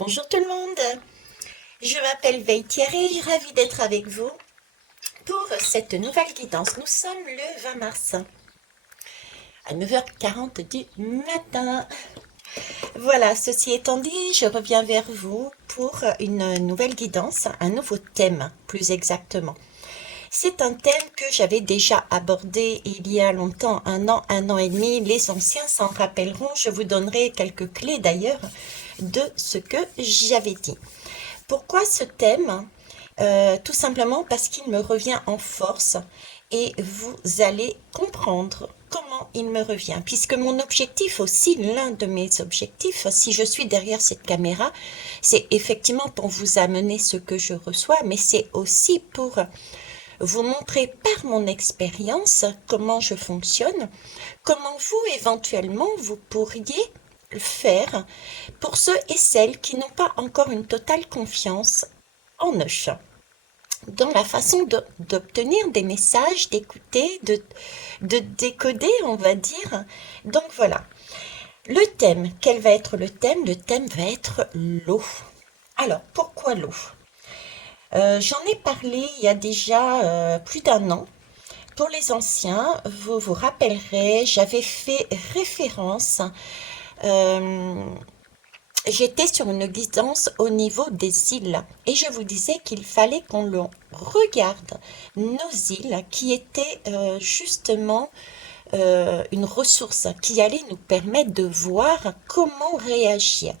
Bonjour tout le monde, je m'appelle Veille Thierry, ravie d'être avec vous pour cette nouvelle guidance. Nous sommes le 20 mars à 9h40 du matin. Voilà, ceci étant dit, je reviens vers vous pour une nouvelle guidance, un nouveau thème plus exactement. C'est un thème que j'avais déjà abordé il y a longtemps, un an et demi. Les anciens s'en rappelleront, je vous donnerai quelques clés d'ailleurs de ce que j'avais dit. Pourquoi ce thème? Tout simplement parce qu'il me revient en force et vous allez comprendre comment il me revient. Puisque mon objectif aussi, l'un de mes objectifs, si je suis derrière cette caméra, c'est effectivement pour vous amener ce que je reçois, mais c'est aussi pour vous montrer par mon expérience comment je fonctionne, comment vous éventuellement vous pourriez le faire pour ceux et celles qui n'ont pas encore une totale confiance en eux, dans la façon d'obtenir des messages, d'écouter, de décoder, on va dire. Donc voilà. Le thème, quel va être le thème? Le thème va être l'eau. Alors, pourquoi l'eau? J'en ai parlé il y a déjà plus d'un an. Pour les anciens, vous vous rappellerez, j'avais fait référence. euh, J'étais sur une guidance au niveau des îles et je vous disais qu'il fallait qu'on regarde nos îles qui étaient justement une ressource qui allait nous permettre de voir comment réagir.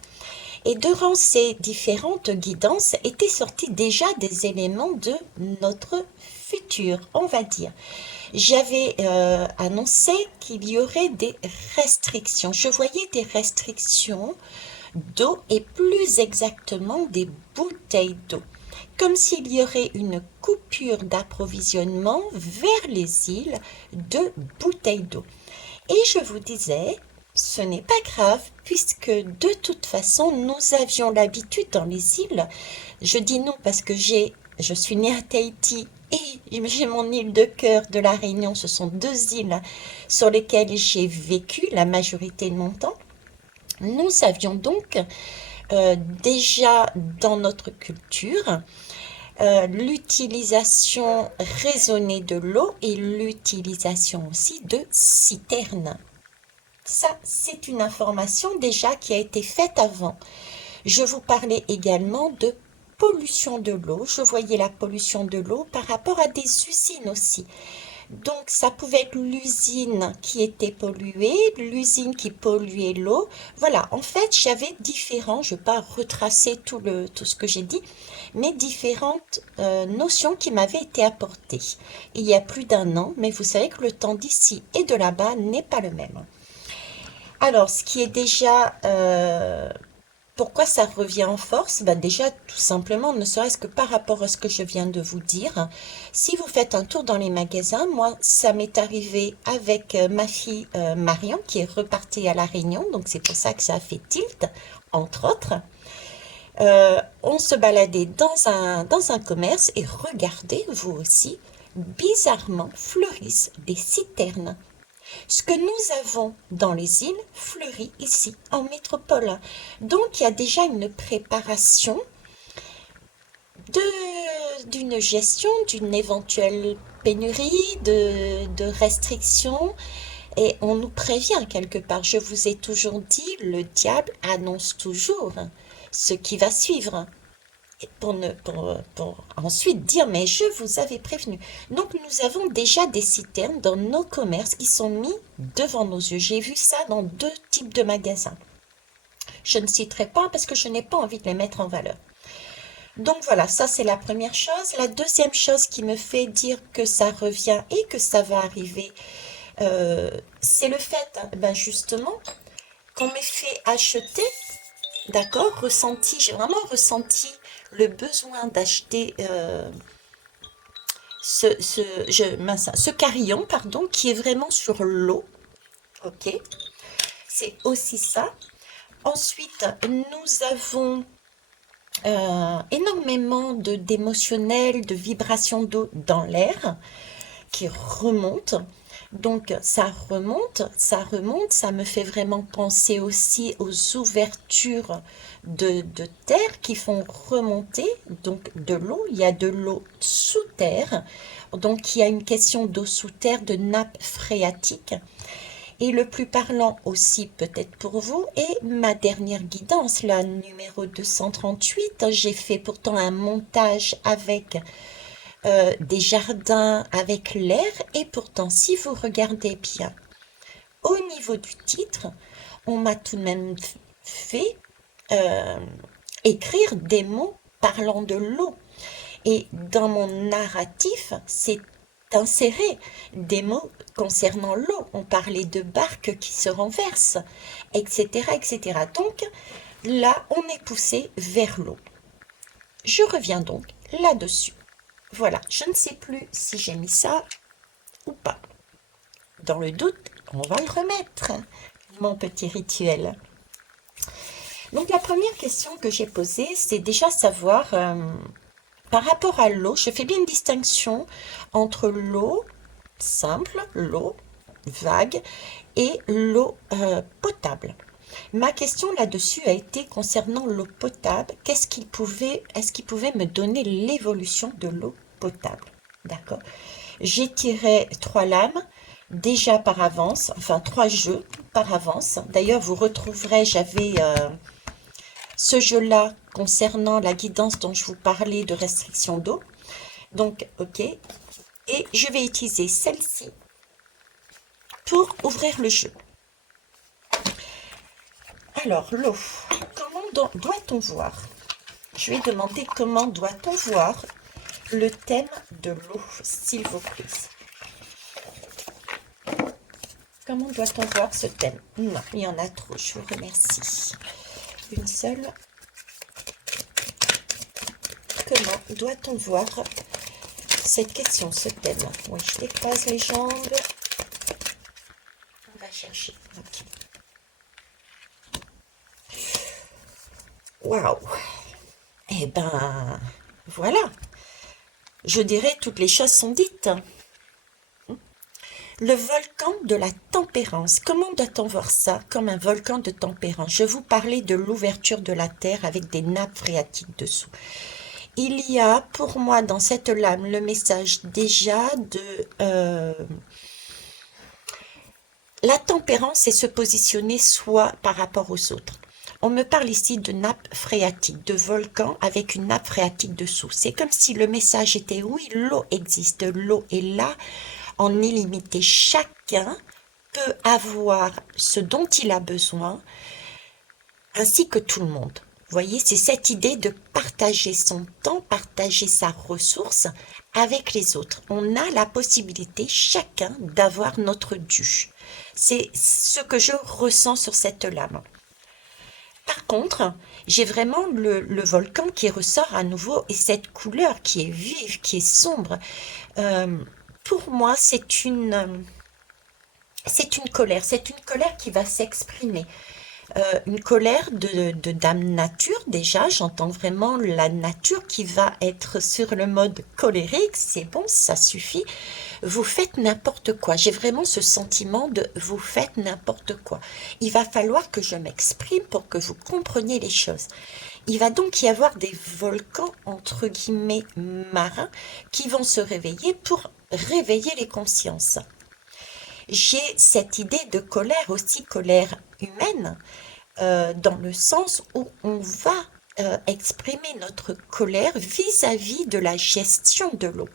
Et durant ces différentes guidances étaient sortis déjà des éléments de notre futur, on va dire. J'avais annoncé qu'il y aurait des restrictions. Je voyais des restrictions d'eau et plus exactement des bouteilles d'eau, comme s'il y aurait une coupure d'approvisionnement vers les îles de bouteilles d'eau. Et je vous disais, ce n'est pas grave puisque de toute façon nous avions l'habitude dans les îles, je dis non parce que je suis née à Tahiti et j'ai mon île de cœur de la Réunion, ce sont deux îles sur lesquelles j'ai vécu la majorité de mon temps. Nous avions donc déjà dans notre culture l'utilisation raisonnée de l'eau et l'utilisation aussi de citernes. Ça, c'est une information déjà qui a été faite avant. Je vous parlais également de pollution de l'eau. Je voyais la pollution de l'eau par rapport à des usines aussi. Donc, ça pouvait être l'usine qui était polluée, l'usine qui polluait l'eau. Voilà, en fait, j'avais différents, je ne vais pas retracer tout ce que j'ai dit, mais différentes notions qui m'avaient été apportées il y a plus d'un an. Mais vous savez que le temps d'ici et de là-bas n'est pas le même. Alors, ce qui est déjà pourquoi ça revient en force? Ben déjà, tout simplement, ne serait-ce que par rapport à ce que je viens de vous dire. Si vous faites un tour dans les magasins, moi, ça m'est arrivé avec ma fille Marion, qui est repartie à La Réunion, donc c'est pour ça que ça a fait tilt, entre autres. On se baladait dans un commerce et regardez, vous aussi, bizarrement fleurissent des citernes. Ce que nous avons dans les îles fleurit ici en métropole. Donc il y a déjà une préparation d'une gestion, d'une éventuelle pénurie, de restrictions. Et on nous prévient quelque part. Je vous ai toujours dit, le diable annonce toujours ce qui va suivre pour ensuite dire, mais je vous avais prévenu. Donc nous avons déjà des citernes dans nos commerces qui sont mis devant nos yeux. J'ai vu ça dans deux types de magasins. Je ne citerai pas parce que je n'ai pas envie de les mettre en valeur. Donc voilà, ça c'est la première chose. La deuxième chose qui me fait dire que ça revient et que ça va arriver, c'est le fait, ben justement, qu'on m'ait fait acheter. D'accord, ressenti, j'ai vraiment ressenti le besoin d'acheter ce carillon, pardon, qui est vraiment sur l'eau. Ok, c'est aussi ça. Ensuite, nous avons énormément d'émotionnel, de vibrations d'eau dans l'air qui remontent. Donc ça remonte, ça me fait vraiment penser aussi aux ouvertures de terre qui font remonter donc de l'eau. Il y a de l'eau sous terre, donc il y a une question d'eau sous terre, de nappe phréatique. Et le plus parlant aussi peut-être pour vous est ma dernière guidance, la numéro 238. J'ai fait pourtant un montage avec des jardins, avec l'air, et pourtant si vous regardez bien, au niveau du titre, on m'a tout de même fait euh, écrire des mots parlant de l'eau. Et dans mon narratif, c'est inséré des mots concernant l'eau. On parlait de barques qui se renversent, etc., etc. Donc là, on est poussé vers l'eau. Je reviens donc là-dessus. Voilà, je ne sais plus si j'ai mis ça ou pas. Dans le doute, on va le remettre, mon petit rituel. Donc la première question que j'ai posée, c'est déjà savoir, par rapport à l'eau, je fais bien une distinction entre l'eau simple, l'eau vague, et l'eau potable. Ma question là-dessus a été concernant l'eau potable. Est-ce qu'il pouvait me donner l'évolution de l'eau potable? D'accord. J'ai tiré 3 lames déjà par avance, enfin 3 jeux par avance. D'ailleurs, vous retrouverez, j'avais ce jeu-là concernant la guidance dont je vous parlais de restriction d'eau. Donc, ok. Et je vais utiliser celle-ci pour ouvrir le jeu. Alors, l'eau. Comment doit-on voir? Je vais demander comment doit-on voir le thème de l'eau, s'il vous plaît. Comment doit-on voir ce thème? Non, il y en a trop, je vous remercie. Une seule. Comment doit-on voir cette question, ce thème? Oui, je décroise les jambes. On va chercher. Ok. Waouh! Eh ben, voilà. Je dirais toutes les choses sont dites. Le volcan de la tempérance. Comment doit-on voir ça? Comme un volcan de tempérance. Je vous parlais de l'ouverture de la terre avec des nappes phréatiques dessous. Il y a pour moi dans cette lame le message déjà de la tempérance et se positionner soi par rapport aux autres. On me parle ici de nappe phréatique, de volcan avec une nappe phréatique dessous. C'est comme si le message était oui, l'eau existe, l'eau est là, en illimité. Chacun peut avoir ce dont il a besoin, ainsi que tout le monde. Vous voyez, c'est cette idée de partager son temps, partager sa ressource avec les autres. On a la possibilité, chacun, d'avoir notre dû. C'est ce que je ressens sur cette lame. Par contre, j'ai vraiment le volcan qui ressort à nouveau et cette couleur qui est vive, qui est sombre. Euh, pour moi, c'est une colère. C'est une colère qui va s'exprimer. Une colère de Dame Nature déjà, j'entends vraiment la nature qui va être sur le mode colérique, c'est bon, ça suffit, vous faites n'importe quoi, j'ai vraiment ce sentiment de vous faites n'importe quoi. Il va falloir que je m'exprime pour que vous compreniez les choses. Il va donc y avoir des volcans entre guillemets marins qui vont se réveiller pour réveiller les consciences. J'ai cette idée de colère aussi, colère humaine, dans le sens où on va exprimer notre colère vis-à-vis de la gestion de l'eau.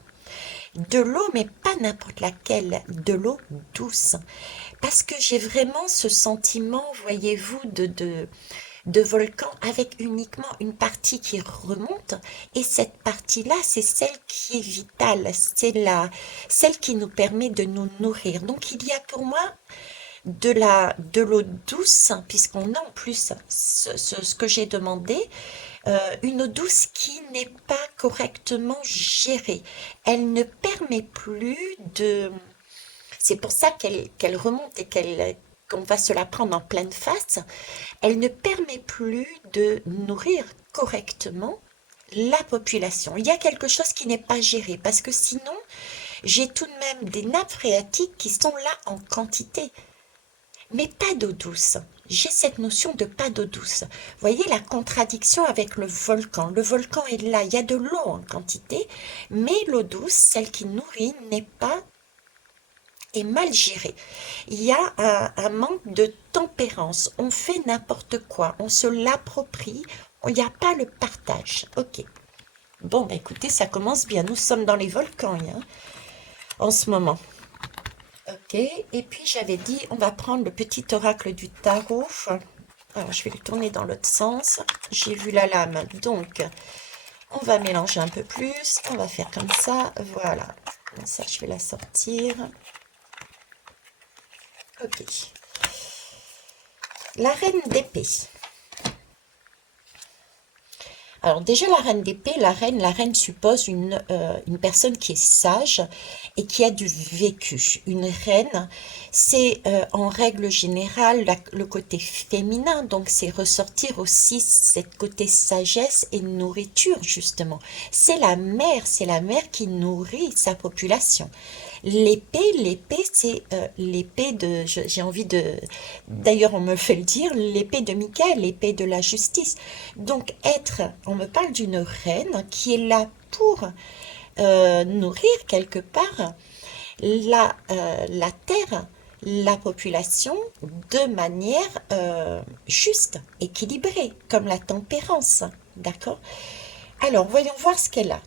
De l'eau, mais pas n'importe laquelle, de l'eau douce. Parce que j'ai vraiment ce sentiment, voyez-vous, de volcan avec uniquement une partie qui remonte. Et cette partie-là, c'est celle qui est vitale, c'est celle qui nous permet de nous nourrir. Donc il y a pour moi de l'eau douce, puisqu'on a en plus ce que j'ai demandé, une eau douce qui n'est pas correctement gérée. Elle ne permet plus de... C'est pour ça qu'elle remonte et qu'on va se la prendre en pleine face. Elle ne permet plus de nourrir correctement la population. Il y a quelque chose qui n'est pas géré, parce que sinon, J'ai tout de même des nappes phréatiques qui sont là en quantité. Mais pas d'eau douce. J'ai cette notion de pas d'eau douce. Vous voyez la contradiction avec le volcan. Le volcan est là, il y a de l'eau en quantité, mais l'eau douce, celle qui nourrit, n'est pas est mal gérée. Il y a un manque de tempérance. On fait n'importe quoi, on se l'approprie, il n'y a pas le partage. Ok. Bon, bah écoutez, ça commence bien. Nous sommes dans les volcans hein, en ce moment. Ok, et puis j'avais dit, on va prendre le petit oracle du tarot. Alors, je vais le tourner dans l'autre sens. J'ai vu la lame, donc on va mélanger un peu plus. On va faire comme ça, voilà. Comme ça, je vais la sortir. Ok. La reine d'épée. Alors déjà la reine d'épée, la reine suppose une personne qui est sage et qui a du vécu. Une reine, c'est en règle générale le côté féminin, donc c'est ressortir aussi cette côté sagesse et nourriture justement. C'est la mère qui nourrit sa population. L'épée, c'est l'épée de, j'ai envie de, d'ailleurs on me fait le dire, l'épée de Michael, l'épée de la justice. Donc on me parle d'une reine qui est là pour nourrir quelque part la terre, la population de manière juste, équilibrée, comme la tempérance. D'accord? Alors voyons voir ce qu'elle a.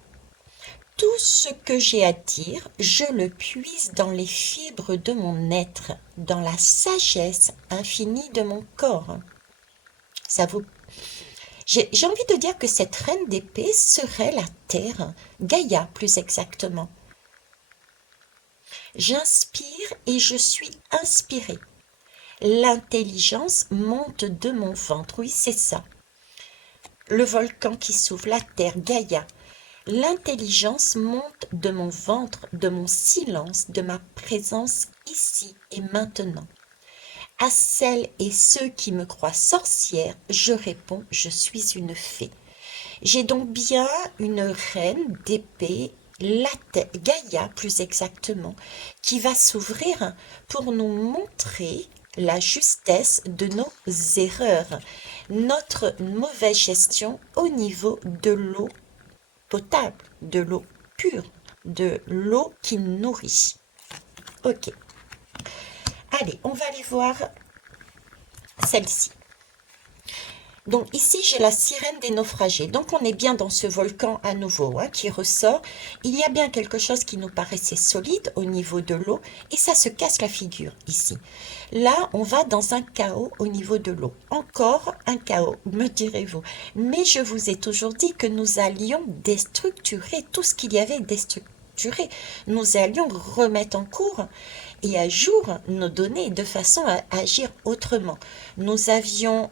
Tout ce que j'ai à dire, je le puise dans les fibres de mon être, dans la sagesse infinie de mon corps. Ça vous... J'ai envie de dire que cette reine d'épée serait la terre, Gaïa plus exactement. J'inspire et je suis inspirée. L'intelligence monte de mon ventre, oui c'est ça. Le volcan qui s'ouvre, la terre, Gaïa. L'intelligence monte de mon ventre, de mon silence, de ma présence ici et maintenant. À celles et ceux qui me croient sorcière, je réponds, je suis une fée. J'ai donc bien une reine d'épée, Gaïa plus exactement, qui va s'ouvrir pour nous montrer la justesse de nos erreurs, notre mauvaise gestion au niveau de l'eau potable, de l'eau pure, de l'eau qui nourrit. Ok. Allez, on va aller voir celle-ci. Donc ici, j'ai la sirène des naufragés. Donc on est bien dans ce volcan à nouveau hein, qui ressort. Il y a bien quelque chose qui nous paraissait solide au niveau de l'eau et ça se casse la figure ici. Là, on va dans un chaos au niveau de l'eau. Encore un chaos, me direz-vous. Mais je vous ai toujours dit que nous allions déstructurer tout ce qu'il y avait déstructuré. Nous allions remettre en cours et à jour nos données de façon à agir autrement. Nous avions...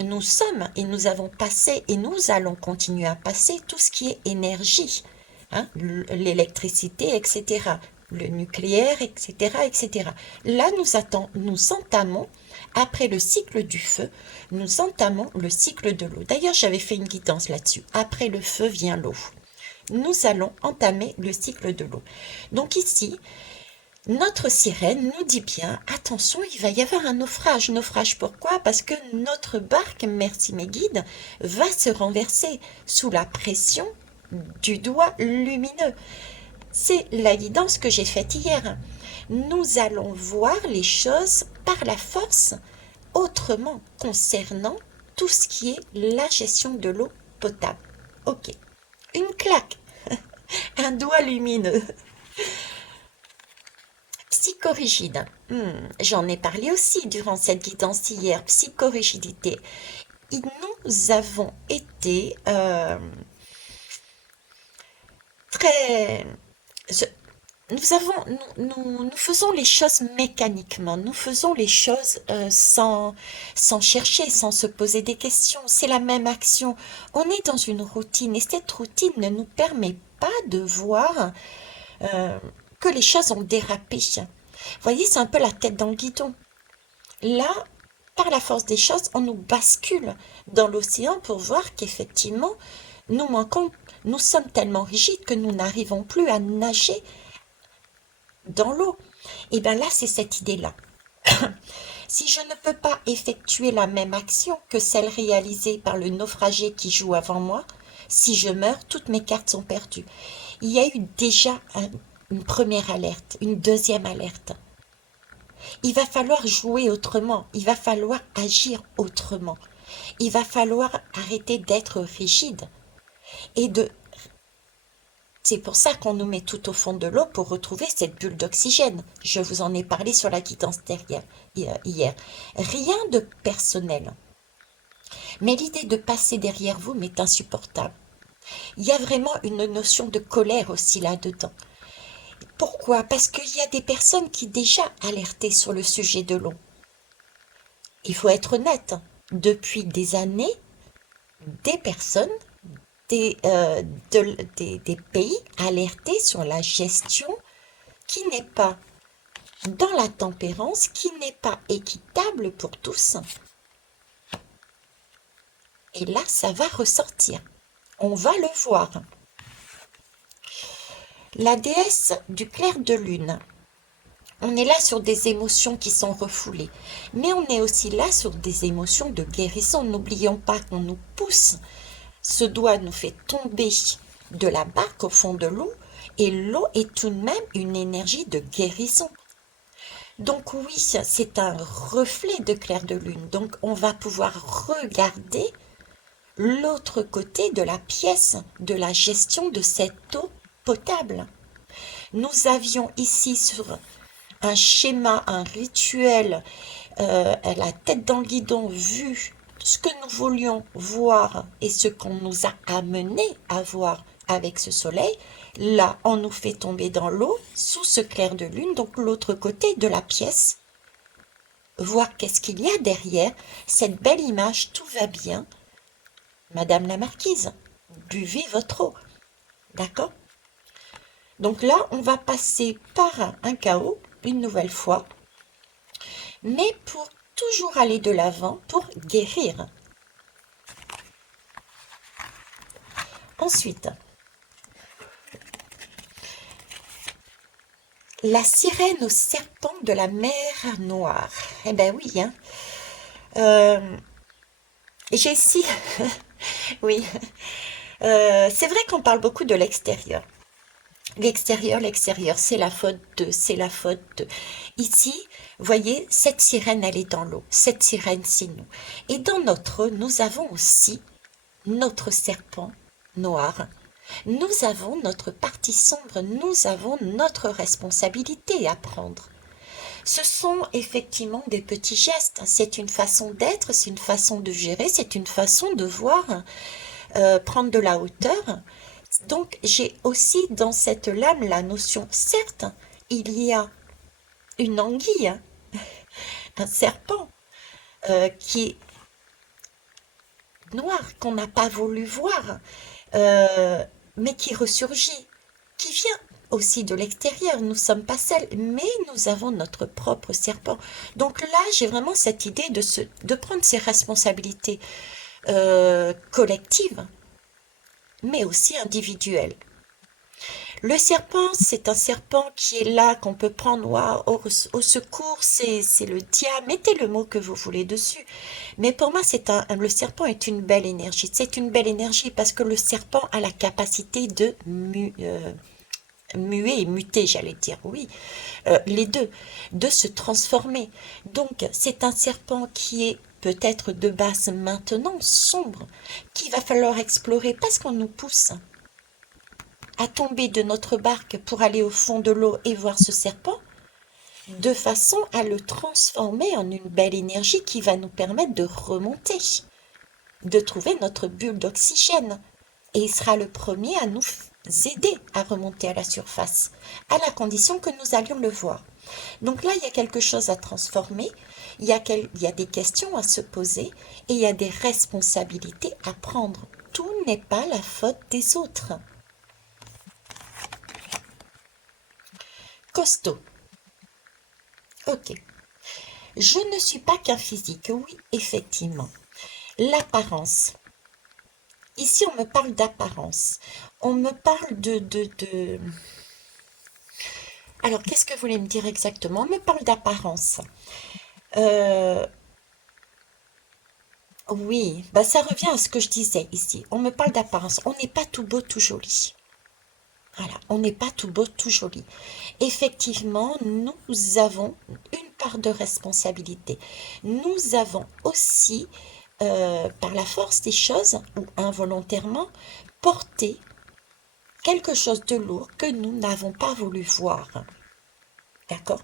nous sommes et nous avons passé et nous allons continuer à passer tout ce qui est énergie, hein, l'électricité, etc., le nucléaire, etc., etc. Là, nous entamons, après le cycle du feu, nous entamons le cycle de l'eau. D'ailleurs, j'avais fait une guidance là-dessus. Après le feu vient l'eau. Nous allons entamer le cycle de l'eau. Donc ici, notre sirène nous dit bien, attention, il va y avoir un naufrage. Naufrage pourquoi? Parce que notre barque, merci mes guides, va se renverser sous la pression du doigt lumineux. C'est la guidance que j'ai faite hier. Nous allons voir les choses par la force autrement concernant tout ce qui est la gestion de l'eau potable. Ok, une claque, un doigt lumineux. Psychorigide. J'en ai parlé aussi durant cette guidance hier. Psychorigidité. Et nous avons été très... Nous faisons les choses mécaniquement. Nous faisons les choses sans chercher, sans se poser des questions. C'est la même action. On est dans une routine et cette routine ne nous permet pas de voir que les choses ont dérapé. Vous voyez, c'est un peu la tête dans le guidon. Là, par la force des choses, on nous bascule dans l'océan pour voir qu'effectivement, nous manquons Nous sommes tellement rigides que nous n'arrivons plus à nager dans l'eau. Et bien là, c'est cette idée-là. Si je ne peux pas effectuer la même action que celle réalisée par le naufragé qui joue avant moi, si je meurs, toutes mes cartes sont perdues. Il y a eu déjà une première alerte, une deuxième alerte. Il va falloir jouer autrement, il va falloir agir autrement. Il va falloir arrêter d'être rigide et de... C'est pour ça qu'on nous met tout au fond de l'eau pour retrouver cette bulle d'oxygène. Je vous en ai parlé sur la guidance hier. Rien de personnel. Mais l'idée de passer derrière vous m'est insupportable. Il y a vraiment une notion de colère aussi là-dedans. Pourquoi? Parce qu'il y a des personnes qui déjà alertaient sur le sujet de l'eau. Il faut être honnête. Depuis des années, des personnes, des pays alertés sur la gestion qui n'est pas dans la tempérance, qui n'est pas équitable pour tous. Et là, ça va ressortir. On va le voir. La déesse du clair de lune. On est là sur des émotions qui sont refoulées. Mais on est aussi là sur des émotions de guérison. N'oublions pas qu'on nous pousse. Ce doigt nous fait tomber de la barque au fond de l'eau. Et l'eau est tout de même une énergie de guérison. Donc oui, c'est un reflet de clair de lune. Donc on va pouvoir regarder l'autre côté de la pièce de la gestion de cette eau potable. Nous avions ici sur un schéma, un rituel, la tête dans le guidon, vu ce que nous voulions voir et ce qu'on nous a amené à voir avec ce soleil. Là, on nous fait tomber dans l'eau, sous ce clair de lune, donc l'autre côté de la pièce, voir qu'est-ce qu'il y a derrière cette belle image, tout va bien. Madame la marquise, buvez votre eau, d'accord? Donc là, on va passer par un chaos, une nouvelle fois, mais pour toujours aller de l'avant, pour guérir. Ensuite, la sirène au serpent de la mer Noire. Eh ben oui, hein. Jessie, oui. C'est vrai qu'on parle beaucoup de l'extérieur. L'extérieur, c'est la faute de, c'est la faute de. Ici, voyez, cette sirène, elle est dans l'eau. Cette sirène, c'est nous. Et dans notre eau, nous avons aussi notre serpent noir. Nous avons notre partie sombre, nous avons notre responsabilité à prendre. Ce sont effectivement des petits gestes. C'est une façon d'être, c'est une façon de gérer, c'est une façon de voir, prendre de la hauteur. Donc j'ai aussi dans cette lame la notion, certes, il y a une anguille, un serpent qui est noir, qu'on n'a pas voulu voir, mais qui ressurgit, qui vient aussi de l'extérieur. Nous ne sommes pas seuls, mais nous avons notre propre serpent. Donc là, j'ai vraiment cette idée de prendre ses responsabilités collectives, mais aussi individuelles. Le serpent, c'est un serpent qui est là, qu'on peut prendre au secours, c'est le diable, mettez le mot que vous voulez dessus. Mais pour moi, le serpent est une belle énergie. C'est une belle énergie parce que le serpent a la capacité de muer et muter, j'allais dire, oui, les deux, de se transformer. Donc, c'est un serpent qui est peut-être de base maintenant sombre, qu'il va falloir explorer parce qu'on nous pousse à tomber de notre barque pour aller au fond de l'eau et voir ce serpent, de façon à le transformer en une belle énergie qui va nous permettre de remonter, de trouver notre bulle d'oxygène. Et il sera le premier à nous aider à remonter à la surface, à la condition que nous allions le voir. Donc là, il y a quelque chose à transformer, il y a des questions à se poser et il y a des responsabilités à prendre. Tout n'est pas la faute des autres. Costaud. Ok. Je ne suis pas qu'un physique, oui, effectivement. L'apparence. Ici, on me parle d'apparence. On me parle Alors, qu'est-ce que vous voulez me dire exactement? On me parle d'apparence. Euh, oui, bah ça revient à ce que je disais ici. On me parle d'apparence. On n'est pas tout beau, tout joli. Voilà, on n'est pas tout beau, tout joli. Effectivement, nous avons une part de responsabilité. Nous avons aussi, par la force des choses, ou involontairement, porté quelque chose de lourd que nous n'avons pas voulu voir. D'accord?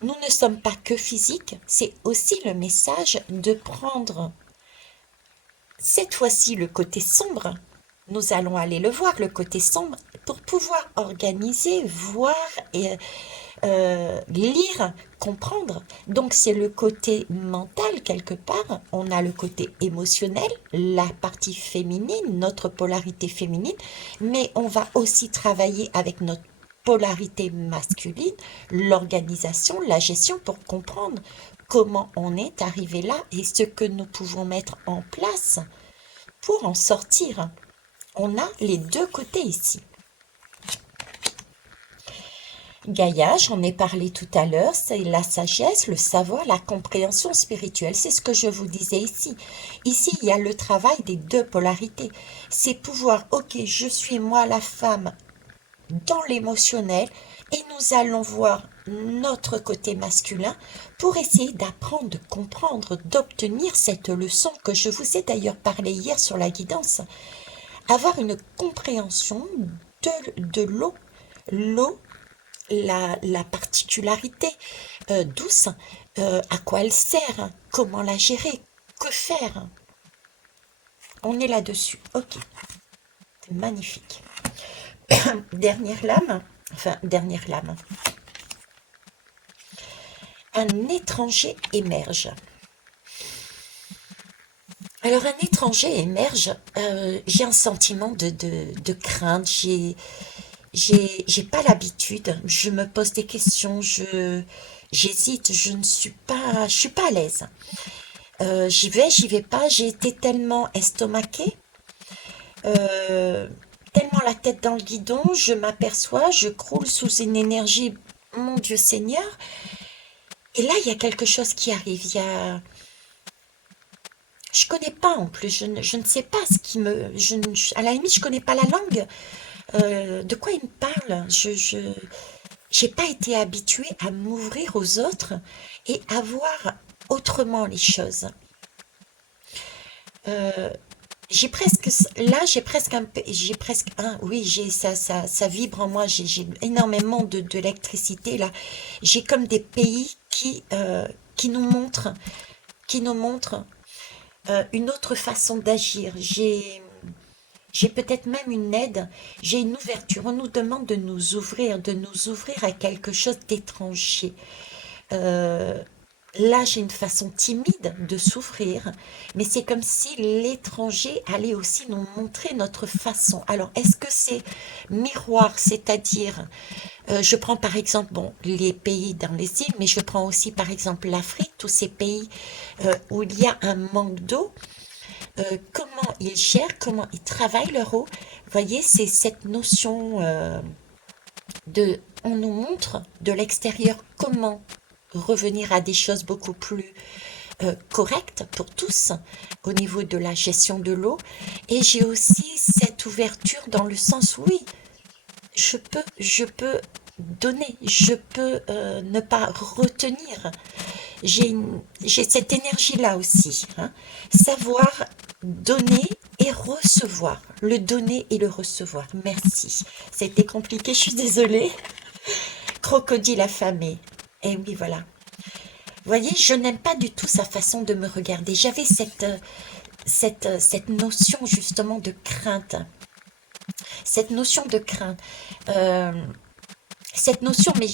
Nous ne sommes pas que physiques, c'est aussi le message de prendre cette fois-ci le côté sombre. Nous allons aller le voir, le côté sombre, pour pouvoir organiser, voir et lire, comprendre. Donc c'est le côté mental quelque part. On a le côté émotionnel, la partie féminine, notre polarité féminine, mais on va aussi travailler avec notre polarité masculine, l'organisation, la gestion pour comprendre comment on est arrivé là et ce que nous pouvons mettre en place pour en sortir. On a les deux côtés ici. Gaïa, j'en ai parlé tout à l'heure, c'est la sagesse, le savoir, la compréhension spirituelle. C'est ce que je vous disais ici. Ici, il y a le travail des deux polarités. C'est pouvoir, ok, je suis moi la femme dans l'émotionnel et nous allons voir notre côté masculin pour essayer d'apprendre, de comprendre, d'obtenir cette leçon que je vous ai d'ailleurs parlé hier sur la guidance. Avoir une compréhension de l'eau. L'eau, la particularité douce, à quoi elle sert, comment la gérer, que faire. On est là-dessus. Ok, c'est magnifique. Dernière lame, enfin dernière lame. Un étranger émerge. Alors un étranger émerge, j'ai un sentiment de crainte, j'ai pas l'habitude, je me pose des questions, j'hésite, je suis pas à l'aise. J'y vais pas, j'ai été tellement estomaquée, euh, tellement la tête dans le guidon, je m'aperçois, je croule sous une énergie, mon Dieu Seigneur, et là il y a quelque chose qui arrive, je connais pas en plus, je ne sais pas ce qui me, à la limite je connais pas la langue, de quoi il me parle, j'ai pas été habituée à m'ouvrir aux autres et à voir autrement les choses. Euh, j'ai presque oui, ça vibre en moi, j'ai énormément d'électricité là. J'ai comme des pays qui qui nous montrent une autre façon d'agir. J'ai peut-être même une aide, j'ai une ouverture. On nous demande de nous ouvrir à quelque chose d'étranger. Euh, Là, j'ai une façon timide de s'ouvrir, mais c'est comme si l'étranger allait aussi nous montrer notre façon. Alors, est-ce que c'est miroir, c'est-à-dire, je prends par exemple, bon, les pays dans les îles, mais je prends aussi par exemple l'Afrique, tous ces pays où il y a un manque d'eau, comment ils gèrent, comment ils travaillent leur eau. Vous voyez, c'est cette notion on nous montre de l'extérieur comment revenir à des choses beaucoup plus correctes pour tous au niveau de la gestion de l'eau. Et j'ai aussi cette ouverture dans le sens, oui, je peux donner, je peux ne pas retenir. J'ai cette énergie-là aussi, hein. Savoir donner et recevoir. Le donner et le recevoir. Merci. C'était compliqué, je suis désolée. Crocodile affamé. Eh oui, voilà. Vous voyez, je n'aime pas du tout sa façon de me regarder. J'avais cette notion justement de crainte. Cette notion de crainte. Euh, cette notion, mais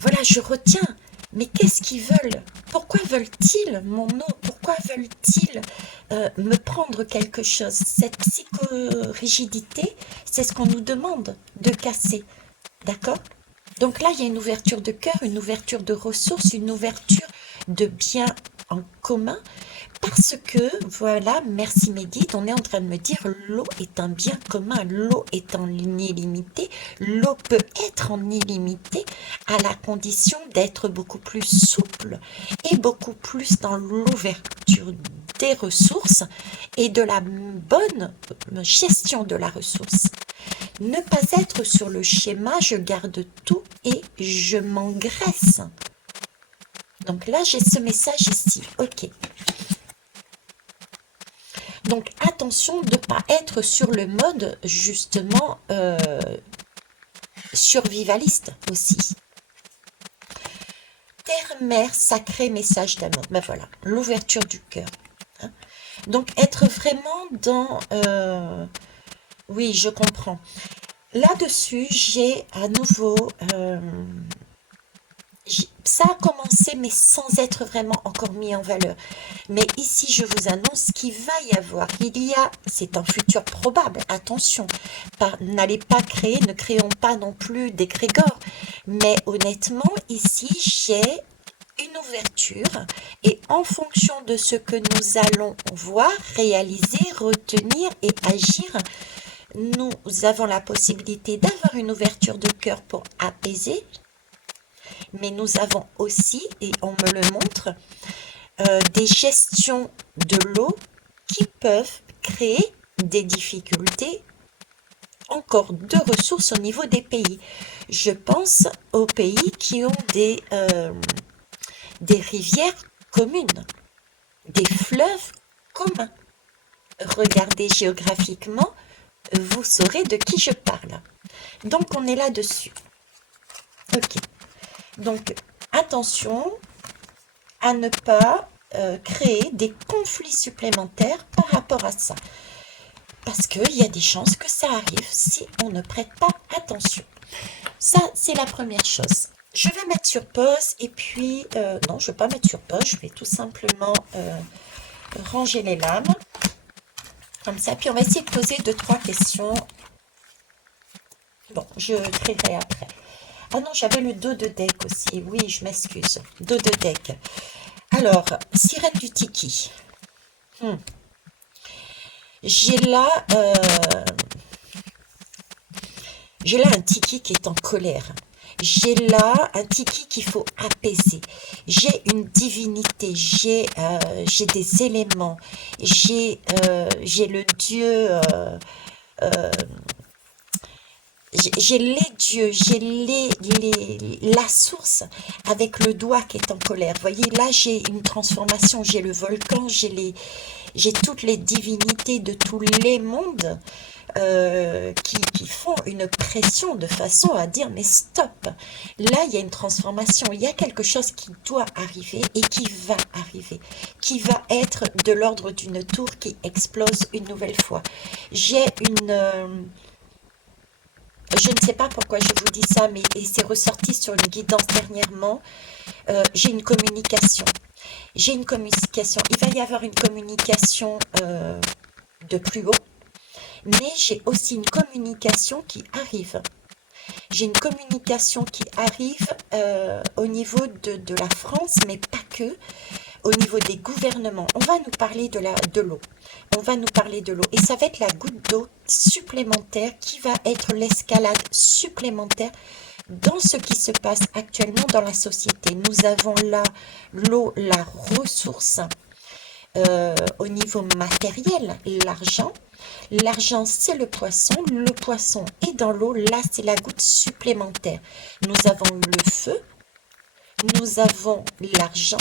voilà, je retiens. Mais qu'est-ce qu'ils veulent? Pourquoi veulent-ils mon eau? Pourquoi veulent-ils me prendre quelque chose? Cette psychorigidité, c'est ce qu'on nous demande de casser. D'accord? Donc là, il y a une ouverture de cœur, une ouverture de ressources, une ouverture de biens en commun Parce que, voilà, merci mes guides, on est en train de me dire l'eau est un bien commun, l'eau est en illimité, l'eau peut être en illimité à la condition d'être beaucoup plus souple et beaucoup plus dans l'ouverture des ressources et de la bonne gestion de la ressource. Ne pas être sur le schéma, je garde tout et je m'engraisse. Donc là, j'ai ce message ici, ok. Donc attention de ne pas être sur le mode justement survivaliste aussi. Terre, mère, sacré message d'amour. Ben voilà, l'ouverture du cœur. Hein. Donc être vraiment dans... oui, je comprends. Là-dessus, j'ai à nouveau... ça a commencé, mais sans être vraiment encore mis en valeur. Mais ici, je vous annonce qu'il va y avoir, c'est un futur probable, attention, n'allez pas créer, ne créons pas non plus des grégores. Mais honnêtement, ici, j'ai une ouverture et en fonction de ce que nous allons voir, réaliser, retenir et agir, nous avons la possibilité d'avoir une ouverture de cœur pour apaiser. Mais nous avons aussi, et on me le montre, des gestions de l'eau qui peuvent créer des difficultés encore de ressources au niveau des pays. Je pense aux pays qui ont des rivières communes, des fleuves communs. Regardez géographiquement, vous saurez de qui je parle. Donc on est là-dessus. Ok. Donc, attention à ne pas créer des conflits supplémentaires par rapport à ça. Parce qu'il y a des chances que ça arrive si on ne prête pas attention. Ça, c'est la première chose. Je vais mettre sur pause et puis... non, je ne vais pas mettre sur pause. Je vais tout simplement ranger les lames. Comme ça. Puis on va essayer de poser 2-3 questions. Bon, je créerai après. Ah non, j'avais le dos de deck aussi. Oui, je m'excuse. Dos de deck. Alors, sirène du tiki. J'ai là un tiki qui est en colère. J'ai là un tiki qu'il faut apaiser. J'ai une divinité. J'ai des éléments. J'ai le dieu... j'ai les dieux, j'ai la source avec le doigt qui est en colère. Vous voyez, là, j'ai une transformation, j'ai le volcan, j'ai toutes les divinités de tous les mondes qui font une pression de façon à dire, mais stop, là, il y a une transformation, il y a quelque chose qui doit arriver et qui va arriver, qui va être de l'ordre d'une tour qui explose une nouvelle fois. J'ai une... je ne sais pas pourquoi je vous dis ça, mais c'est ressorti sur une guidance dernièrement. J'ai une communication. J'ai une communication. Il va y avoir une communication de plus haut, mais j'ai aussi une communication qui arrive. J'ai une communication qui arrive au niveau de la France, mais pas que, au niveau des gouvernements. On va nous parler de l'eau. On va nous parler de l'eau. Et ça va être la goutte d'eau supplémentaire qui va être l'escalade supplémentaire dans ce qui se passe actuellement dans la société. Nous avons là l'eau, la ressource au niveau matériel, l'argent. L'argent, c'est le poisson est dans l'eau. Là, c'est la goutte supplémentaire. Nous avons le feu. Nous avons l'argent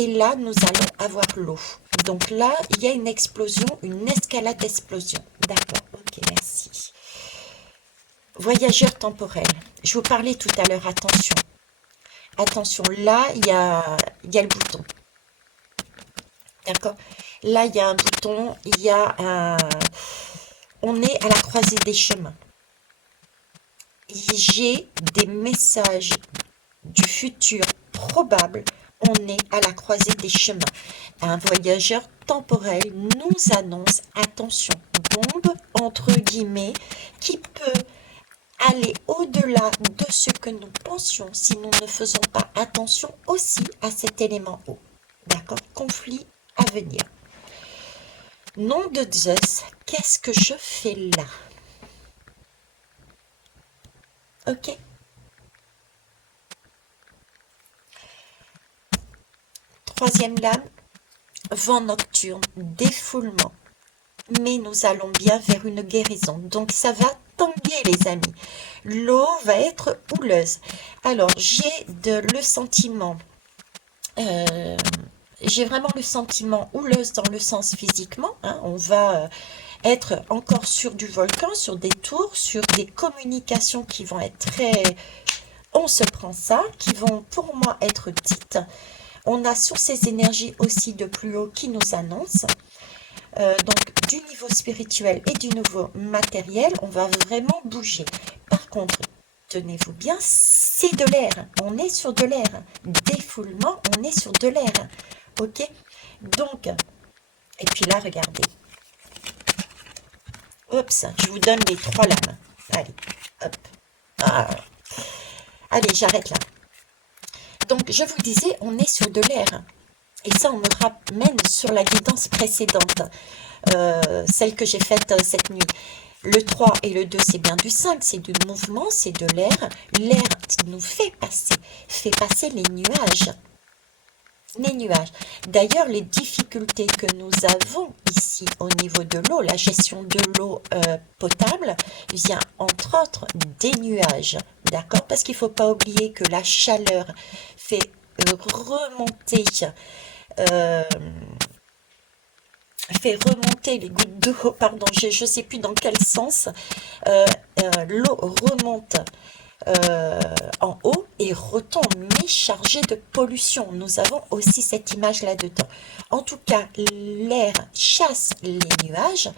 et là, nous allons avoir l'eau. Donc là, il y a une explosion, une escalade d'explosion. D'accord, ok, merci. Voyageur temporel. Je vous parlais tout à l'heure, attention. Attention, là, il y a le bouton. D'accord? Là, il y a un bouton, il y a un... On est à la croisée des chemins. J'ai des messages du futur probable, on est à la croisée des chemins. Un voyageur temporel nous annonce, attention, bombe entre guillemets, qui peut aller au-delà de ce que nous pensions si nous ne faisons pas attention aussi à cet élément eau. D'accord? Conflit à venir. Nom de Zeus, qu'est-ce que je fais là? Ok. Troisième lame, vent nocturne, défoulement. Mais nous allons bien vers une guérison. Donc ça va tanguer les amis. L'eau va être houleuse. Alors le sentiment, euh, j'ai vraiment le sentiment houleuse dans le sens physiquement, hein. On va être encore sur du volcan, sur des tours, sur des communications qui vont être très... On se prend ça, qui vont pour moi être dites. On a sur ces énergies aussi de plus haut qui nous annoncent. Donc du niveau spirituel et du niveau matériel, on va vraiment bouger. Par contre, tenez-vous bien, c'est de l'air. On est sur de l'air. Défoulement, on est sur de l'air. Ok? Donc, et puis là, regardez. Oups, je vous donne les trois lames. Allez, hop. Ah. Allez, j'arrête là. Donc, je vous disais, on est sur de l'air. Et ça, on me ramène sur la guidance précédente, celle que j'ai faite cette nuit. Le 3 et le 2, c'est bien du 5, c'est du mouvement, c'est de l'air. L'air nous fait passer les nuages. Les nuages. D'ailleurs, les difficultés que nous avons ici au niveau de l'eau, la gestion de l'eau potable, vient entre autres des nuages. D'accord? Parce qu'il ne faut pas oublier que la chaleur fait remonter euh, les gouttes d'eau, pardon, je ne sais plus dans quel sens, l'eau remonte en haut et retombe, mais chargée de pollution. Nous avons aussi cette image là-dedans. En tout cas, l'air chasse les nuages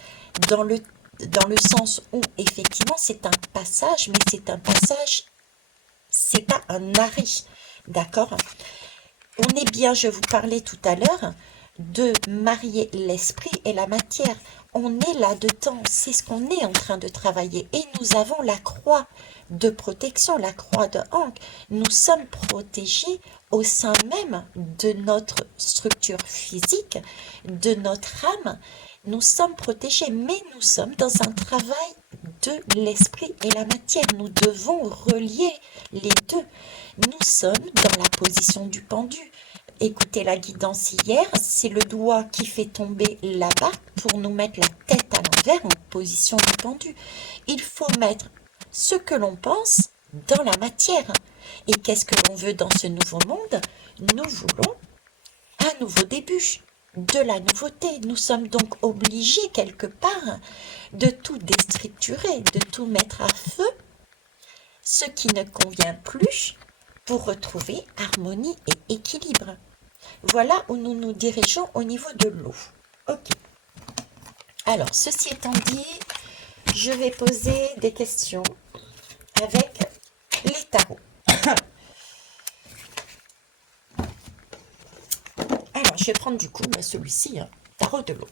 dans le sens où, effectivement, c'est un passage, mais c'est un passage, c'est pas un arrêt. D'accord? On est bien, je vous parlais tout à l'heure, de marier l'esprit et la matière. On est là-dedans, c'est ce qu'on est en train de travailler. Et nous avons la croix de protection, la croix de Ankh. Nous sommes protégés au sein même de notre structure physique, de notre âme. Nous sommes protégés, mais nous sommes dans un travail de l'esprit et la matière. Nous devons relier les deux. Nous sommes dans la position du pendu. Écoutez la guidance hier, c'est le doigt qui fait tomber là-bas pour nous mettre la tête à l'envers en position du pendu. Il faut mettre ce que l'on pense dans la matière. Et qu'est-ce que l'on veut dans ce nouveau monde? Nous voulons un nouveau début, de la nouveauté. Nous sommes donc obligés quelque part de tout déstructurer, de tout mettre à feu, ce qui ne convient plus, pour retrouver harmonie et équilibre. Voilà où nous nous dirigeons au niveau de l'eau. Ok. Alors, ceci étant dit, je vais poser des questions avec les tarots. Alors, je vais prendre du coup celui-ci, hein, tarot de l'eau.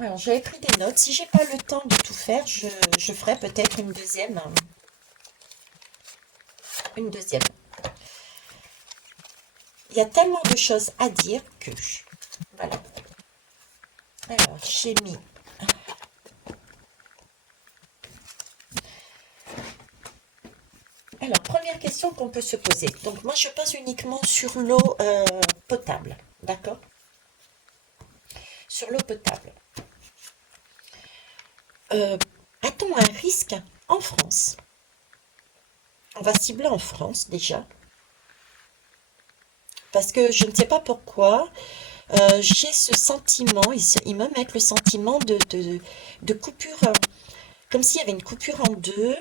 Alors, j'avais pris des notes. Si j'ai pas le temps de tout faire, je ferai peut-être une deuxième. Une deuxième. Il y a tellement de choses à dire que... Voilà. Alors, j'ai mis... Alors, première question qu'on peut se poser. Donc, moi, je pose uniquement sur l'eau potable. D'accord? Sur l'eau potable. A-t-on un risque en France? On va cibler en France, déjà. Parce que je ne sais pas pourquoi, j'ai ce sentiment, ils me mettent le sentiment de coupure, comme s'il y avait une coupure en deux,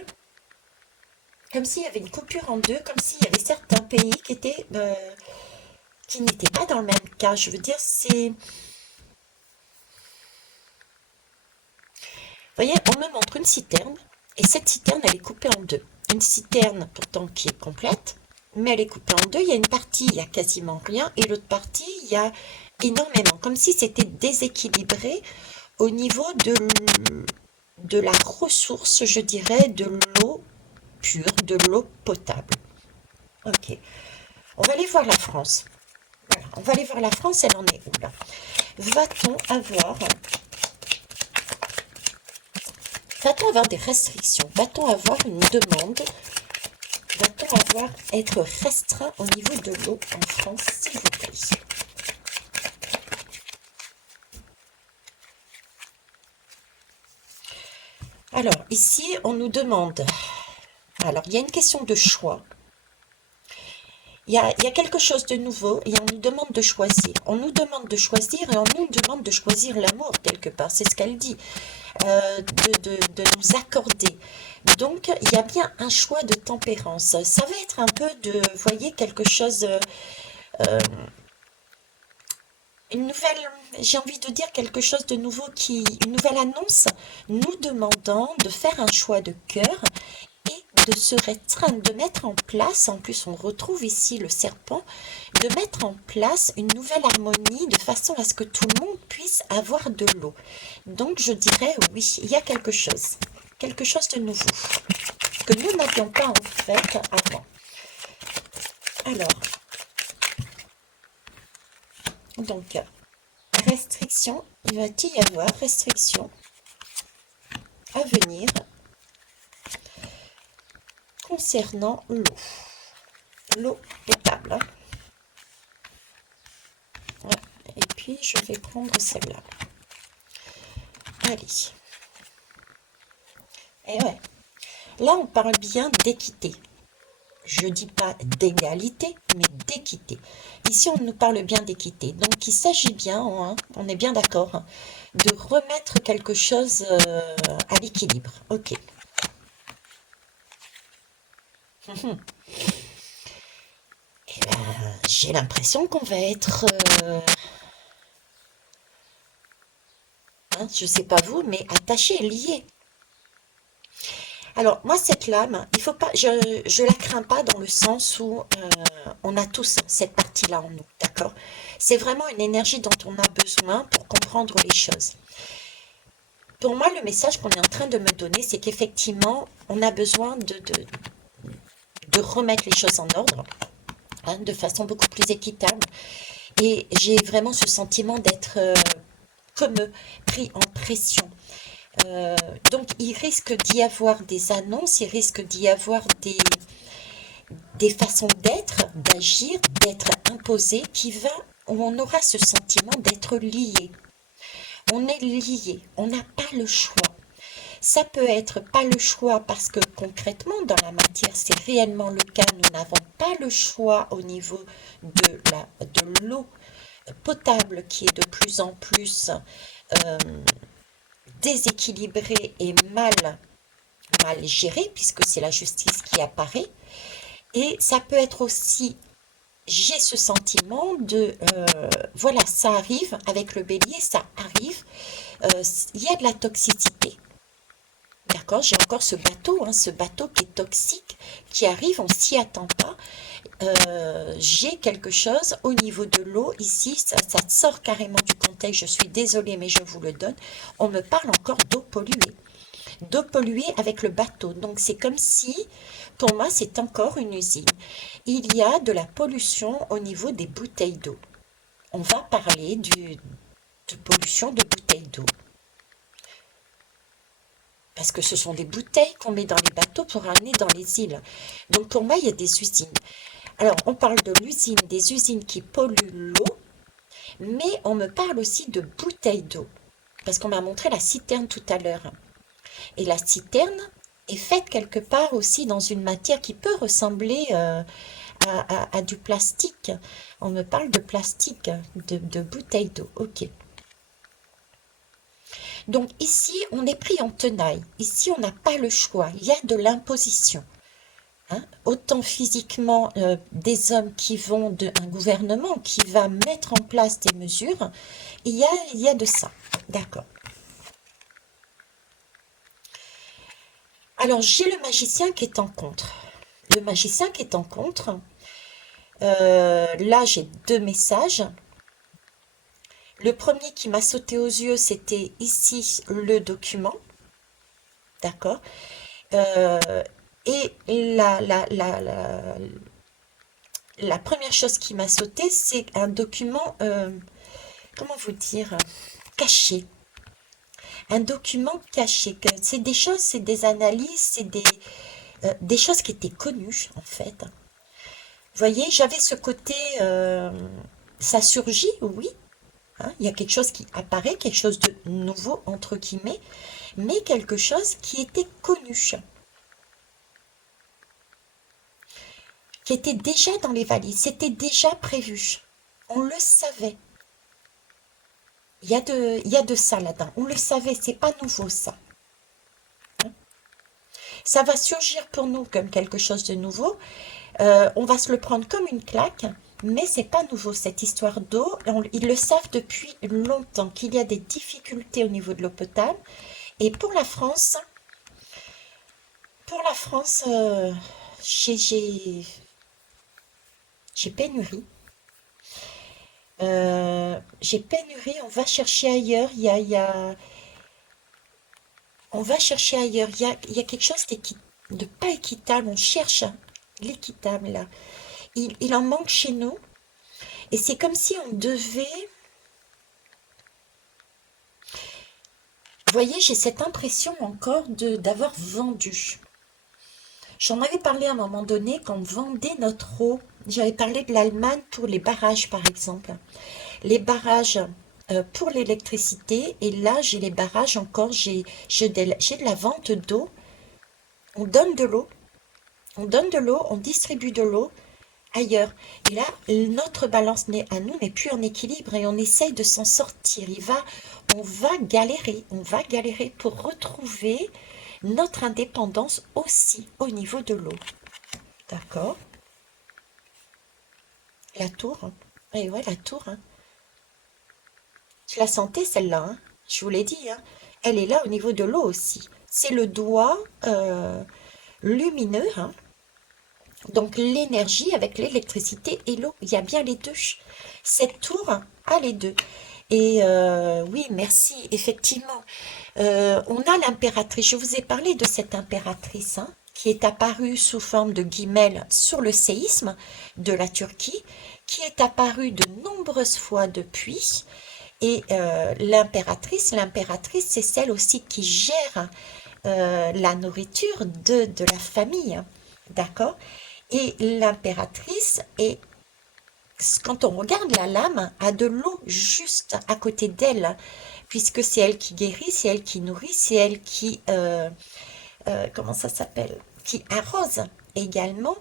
comme s'il y avait une coupure en deux, comme s'il y avait certains pays qui n'étaient pas dans le même cas. Je veux dire, c'est... Vous voyez, on me montre une citerne, et cette citerne, elle est coupée en deux. Une citerne, pourtant, qui est complète, mais elle est coupée en deux. Il y a une partie, il n'y a quasiment rien, et l'autre partie, il y a énormément, comme si c'était déséquilibré au niveau de la ressource, je dirais, de l'eau pure, de l'eau potable. Ok. On va aller voir la France. Voilà. On va aller voir la France, elle en est où là? Va-t-on avoir Va-t-on avoir des restrictions? Va-t-on avoir une demande? Va-t-on être restreint au niveau de l'eau en France, s'il vous plaît? Alors, ici, on nous demande... Alors, il y a une question de choix. Il y a quelque chose de nouveau et on nous demande de choisir. On nous demande de choisir et on nous demande de choisir l'amour, quelque part. C'est ce qu'elle dit. De nous accorder. Donc, il y a bien un choix de tempérance. Ça va être un peu de, vous voyez, quelque chose... une nouvelle, j'ai envie de dire quelque chose de nouveau une nouvelle annonce nous demandant de faire un choix de cœur et de se restreindre, de mettre en place, en plus on retrouve ici le serpent, de mettre en place une nouvelle harmonie de façon à ce que tout le monde puisse avoir de l'eau. Donc je dirais oui, il y a quelque chose de nouveau que nous n'avions pas en fait avant. Alors, donc, restriction, il va-t-il y avoir restriction à venir concernant l'eau potable. Hein. Ouais. Et puis, je vais prendre celle-là. Allez. Et ouais. Là, on parle bien d'équité. Je dis pas d'égalité, mais d'équité. Ici, on nous parle bien d'équité. Donc, il s'agit bien, hein, on est bien d'accord, hein, de remettre quelque chose à l'équilibre. Ok. Eh ben, j'ai l'impression qu'on va être, hein, je sais pas vous, mais attaché, lié. Alors, moi, cette lame, il faut pas, je la crains pas dans le sens où on a tous cette partie-là en nous, d'accord? C'est vraiment une énergie dont on a besoin pour comprendre les choses. Pour moi, le message qu'on est en train de me donner, c'est qu'effectivement, on a besoin de remettre les choses en ordre, hein, de façon beaucoup plus équitable. Et j'ai vraiment ce sentiment d'être comme eux, pris en pression. Donc, il risque d'y avoir des annonces, il risque d'y avoir des façons d'être, d'agir, d'être imposées où on aura ce sentiment d'être lié. On est lié, on n'a pas le choix. Ça peut être pas le choix parce que concrètement, dans la matière, c'est réellement le cas. Nous n'avons pas le choix au niveau de l'eau potable qui est de plus en plus déséquilibrée et mal gérée, puisque c'est la justice qui apparaît. Et ça peut être aussi, j'ai ce sentiment de, voilà, ça arrive avec le bélier, ça arrive, il y a de la toxicité. D'accord, j'ai encore ce bateau qui est toxique, qui arrive, on s'y attend pas. J'ai quelque chose au niveau de l'eau, ici, ça sort carrément du contexte, je suis désolée, mais je vous le donne. On me parle encore d'eau polluée. D'eau polluée avec le bateau. Donc c'est comme si, pour moi, c'est encore une usine. Il y a de la pollution au niveau des bouteilles d'eau. On va parler de pollution de bouteilles d'eau. Parce que ce sont des bouteilles qu'on met dans les bateaux pour amener dans les îles. Donc pour moi, il y a des usines. Alors, on parle de l'usine, des usines qui polluent l'eau, mais on me parle aussi de bouteilles d'eau. Parce qu'on m'a montré la citerne tout à l'heure. Et la citerne est faite quelque part aussi dans une matière qui peut ressembler à du plastique. On me parle de plastique, de bouteilles d'eau. Ok. Donc ici, on est pris en tenaille. Ici, on n'a pas le choix. Il y a de l'imposition. Hein, autant physiquement des hommes qui vont un gouvernement qui va mettre en place des mesures, il y a de ça. D'accord. Alors, j'ai le magicien qui est en contre. Le magicien qui est en contre, là, j'ai deux messages. Le premier qui m'a sauté aux yeux, c'était ici le document. D'accord. Et la première chose qui m'a sauté, c'est un document, comment vous dire, caché. un document caché. C'est des choses, c'est des analyses, c'est des choses qui étaient connues, en fait. Vous voyez, j'avais ce côté, ça surgit, oui, hein, il y a quelque chose qui apparaît, quelque chose de nouveau, entre guillemets, mais quelque chose qui était connu, qui était déjà dans les valises, c'était déjà prévu. On le savait. Il y a de ça là-dedans. On le savait, c'est pas nouveau ça. Ça va surgir pour nous comme quelque chose de nouveau. On va se le prendre comme une claque, mais c'est pas nouveau cette histoire d'eau. Ils le savent depuis longtemps qu'il y a des difficultés au niveau de l'eau potable. Et pour la France, j'ai j'ai- j'ai pénurie. J'ai pénurie. On va chercher ailleurs. On va chercher ailleurs. Il y a quelque chose de pas équitable. On cherche l'équitable là. Il en manque chez nous. Et c'est comme si on devait. Vous voyez, j'ai cette impression encore d'avoir vendu. J'en avais parlé à un moment donné quand on vendait notre eau. J'avais parlé de l'Allemagne pour les barrages, par exemple. Les barrages pour l'électricité. Et là, j'ai les barrages encore. J'ai de la vente d'eau. On donne de l'eau. On donne de l'eau, on distribue de l'eau ailleurs. Et là, notre balance à nous n'est plus en équilibre et on essaye de s'en sortir. On va galérer pour retrouver notre indépendance aussi au niveau de l'eau. D'accord? La tour, hein. Et ouais, la tour, hein. Je la sentais celle-là, hein. Je vous l'ai dit, hein. Elle est là au niveau de l'eau aussi. C'est le doigt lumineux, hein. Donc l'énergie avec l'électricité et l'eau, il y a bien les deux. Cette tour a les deux. Et oui, merci, effectivement. On a l'impératrice. Je vous ai parlé de cette impératrice hein, qui est apparue sous forme de guimel sur le séisme de la Turquie, qui est apparue de nombreuses fois depuis. Et l'impératrice, c'est celle aussi qui gère la nourriture de la famille. D'accord? Et l'impératrice est, quand on regarde la lame, a de l'eau juste à côté d'elle, puisque c'est elle qui guérit, c'est elle qui nourrit, c'est elle qui, comment ça s'appelle, qui arrose également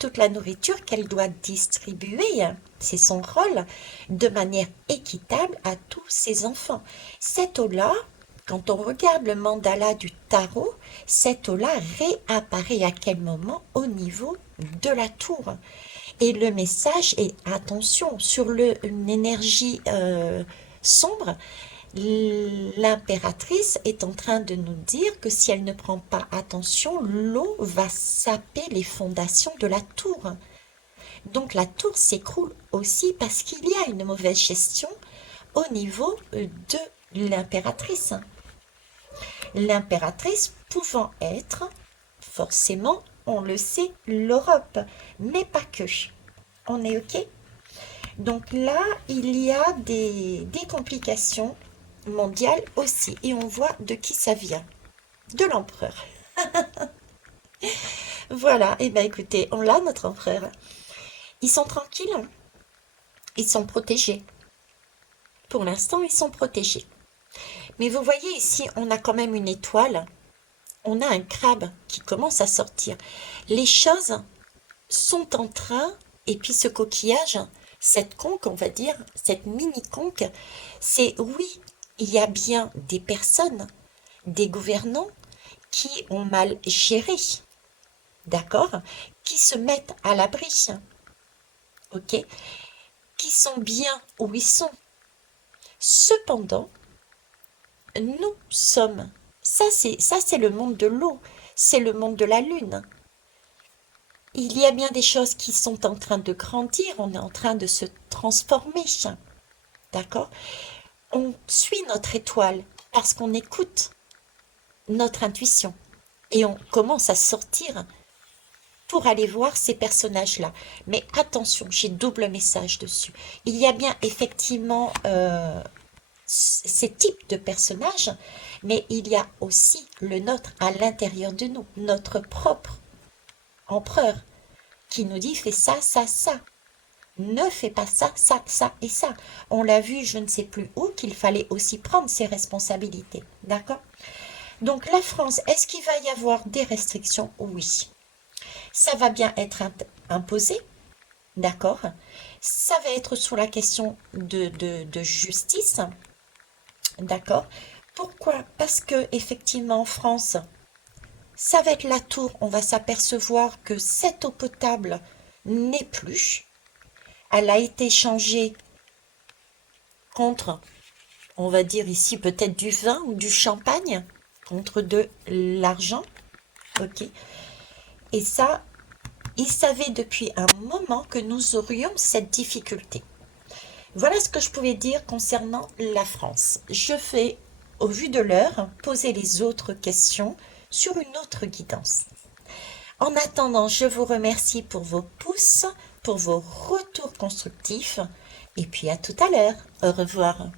toute la nourriture qu'elle doit distribuer. C'est son rôle de manière équitable à tous ses enfants. Cette eau-là, quand on regarde le mandala du tarot, cette eau-là réapparaît à quel moment au niveau de la tour. Et le message est attention sur une énergie sombre. L'impératrice est en train de nous dire que si elle ne prend pas attention, l'eau va saper les fondations de la tour. Donc la tour s'écroule aussi parce qu'il y a une mauvaise gestion au niveau de l'impératrice. L'impératrice pouvant être, forcément, on le sait, l'Europe, mais pas que. On est OK? Donc là, il y a des complications mondiales aussi. Et on voit de qui ça vient. De l'empereur. Voilà, et bien écoutez, on l'a notre empereur. Ils sont tranquilles, hein. Ils sont protégés. Pour l'instant, ils sont protégés. Mais vous voyez ici, on a quand même une étoile. On a un crabe qui commence à sortir. Les choses sont en train, et puis ce coquillage, cette conque, on va dire, cette mini-conque, c'est oui, il y a bien des personnes, des gouvernants qui ont mal géré, d'accord, qui se mettent à l'abri, ok, qui sont bien où ils sont. Cependant, nous sommes, ça c'est le monde de l'eau, c'est le monde de la lune. Il y a bien des choses qui sont en train de grandir, on est en train de se transformer, d'accord? On suit notre étoile parce qu'on écoute notre intuition et on commence à sortir pour aller voir ces personnages-là. Mais attention, j'ai double message dessus. Il y a bien effectivement ces types de personnages, mais il y a aussi le nôtre à l'intérieur de nous, notre propre empereur, qui nous dit fais ça, ça, ça. Ne fais pas ça, ça, ça et ça. On l'a vu, je ne sais plus où, qu'il fallait aussi prendre ses responsabilités. D'accord? Donc la France, est-ce qu'il va y avoir des restrictions? Oui. Ça va bien être imposé, d'accord? Ça va être sous la question de justice, d'accord? Pourquoi? Parce que effectivement en France, ça va être la tour, on va s'apercevoir que cette eau potable n'est plus. Elle a été changée contre, on va dire ici peut-être du vin ou du champagne, contre de l'argent, ok? Et ça, ils savaient depuis un moment que nous aurions cette difficulté. Voilà ce que je pouvais dire concernant la France. Je vais, au vu de l'heure, poser les autres questions sur une autre guidance. En attendant, je vous remercie pour vos pouces, pour vos retours constructifs, et puis à tout à l'heure. Au revoir.